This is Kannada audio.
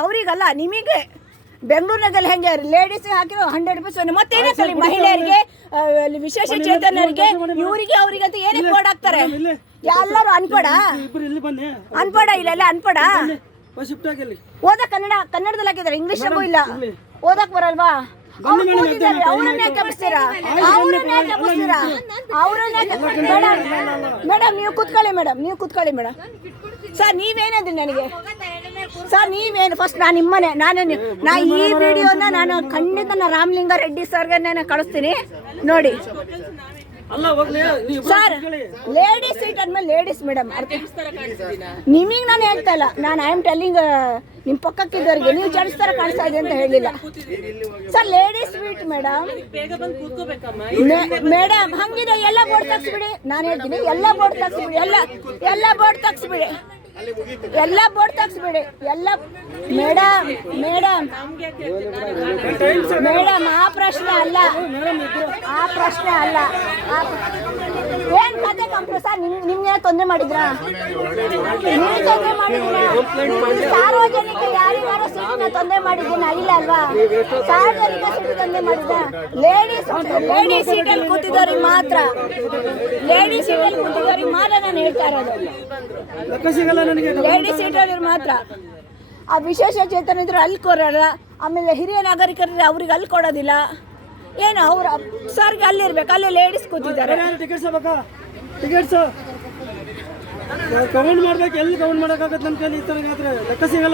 ಅವರಿಗಲ್ಲ, ನಿಮಗೆ ಬೆಂಗಳೂರಿನಾಗೆಲ್ಲ ಹೆಂಗೆ ಲೇಡೀಸ್ ಹಾಕಿರೋ 100 ರೂಪೀಸ್ ಮತ್ತೇನೇ ಸರಿ ಮಹಿಳೆಯರಿಗೆ, ವಿಶೇಷ ಚೇತನರಿಗೆ, ಇವರಿಗೆ ಅವರಿಗೆ ಅಂತ ಏನಕ್ಕೆ ಬೋರ್ಡ್ ಹಾಕ್ತಾರೆ? ಎಲ್ಲರೂ ಅನ್ಪಡ ಇಲ್ಲೆಲ್ಲ ಅನ್ಪಡ. ಓದಕ್ ಕನ್ನಡದಲ್ಲಿ ಹಾಕಿದ್ದಾರೆ, ಇಂಗ್ಲಿಷ್ ಇಲ್ಲ. ಓದಕ್ ಬರಲ್ವಾ? ಅವ್ರನ್ನೇ ಕೆಮಿಸ್ತೀರಾ? ಮೇಡಮ್ ನೀವು ಕೂತ್ಕೊಳ್ಳಿ ಮೇಡಮ್. ಸರ್ ನೀವೇನಂದ್ರಿ ನನಗೆ? ಸರ್ ನೀವೇನು ಫಸ್ಟ್ ನಾನು ನಿಮ್ಮನೆ ನಾ ಈ ವಿಡಿಯೋನ ನಾನು ಖಂಡಿತ ರಾಮಲಿಂಗ ರೆಡ್ಡಿ ಸರ್ಗೆ ನಾನು ಕಳಿಸ್ತೀನಿ ನೋಡಿ. ಸರ್ ಲೇಡೀಸ್ ಸೀಟ್ ಅಂದ್ಮೇಲೆ ಲೇಡೀಸ್ ಮೇಡಮ್, ನಿಮಗೆ ನಾನು ಹೇಳ್ತಾ ಇಲ್ಲ, ನಾನು ಐ ಆಮ್ ಟೆಲ್ಲಿಂಗ್ ನಿಮ್ಮ ಪಕ್ಕಕ್ಕಿದ್ದವ್ರಿಗೆ ನೀವು ಜಡ್ಸ್ ಥರ ಕಾಣಿಸ್ತಾ ಇದೆ ಅಂತ ಹೇಳಿಲ್ಲ sir. Ladies seat madam. Madam ಹಂಗಿದೆ, ಎಲ್ಲ ಬೋರ್ಡ್ ತಗ್ಸ್ಬಿಡಿ. ನಾನು ಹೇಳ್ತೀನಿ ಎಲ್ಲ ಬೋರ್ಡ್ ತಗ್ಸ್ಬಿಡಿ, ಎಲ್ಲ ಬೋರ್ಡ್ ತಗ್ಸ್ಬಿಡಿ. ಮೇಡಮ್ ಆ ಪ್ರಶ್ನೆ ಅಲ್ಲ. ಏನ್ ಕತೆ ಕಂಪ್ರು ಸರ್? ನಿಮ್ಗೆ ತೊಂದರೆ ಮಾಡಿದ್ರಾ? ಸಾರ್ವಜನಿಕ ಯಾರಿಗಾರು ಸೀಟಿನ ತೊಂದರೆ ಮಾಡಿದ್ದೀನ? ಇಲ್ಲ ಅಲ್ವಾ? ಸಾರ್ವಜನಿಕ ಸೀಟ್ ತೊಂದರೆ ಮಾಡಿದ ಲೇಡೀಸ್ ಸೀಟಲ್ಲಿ ಕೂತಿದ್ದವ್ರಿಗೆ ಮಾತ್ರ ನಾನು ಹೇಳ್ತಾ ಇರೋದು. ಲೇಡೀಸ್ ಸೀಟಲ್ಲಿ ಮಾತ್ರ. ಆ ವಿಶೇಷ ಚೇತನ ಇದ್ರೆ ಅಲ್ಲಿ ಕೊಡಲ್ಲ, ಆಮೇಲೆ ಹಿರಿಯ ನಾಗರಿಕರಿಗೆ ಅವ್ರಿಗೆ ಅಲ್ಲಿ ಕೊಡೋದಿಲ್ಲ. ಏನು ಅವ್ರ ಸರ್ಗೆ ಅಲ್ಲಿರ್ಬೇಕು, ಅಲ್ಲಿ ಲೇಡೀಸ್ ಕೂತಿದ್ದಾರೆ. ಕಮೆಂಟ್ ಮಾಡ್ಬೇಕು, ಎಲ್ಲಿ ಕಮೆಂಟ್ ಮಾಡೋಕ್ಕಾಗತ್ತೆ ನಮ್ಮ ಕೈಲಿ? ಈ ಥರ ಲೆಕ್ಕ ಸಿಗಲ್ಲ.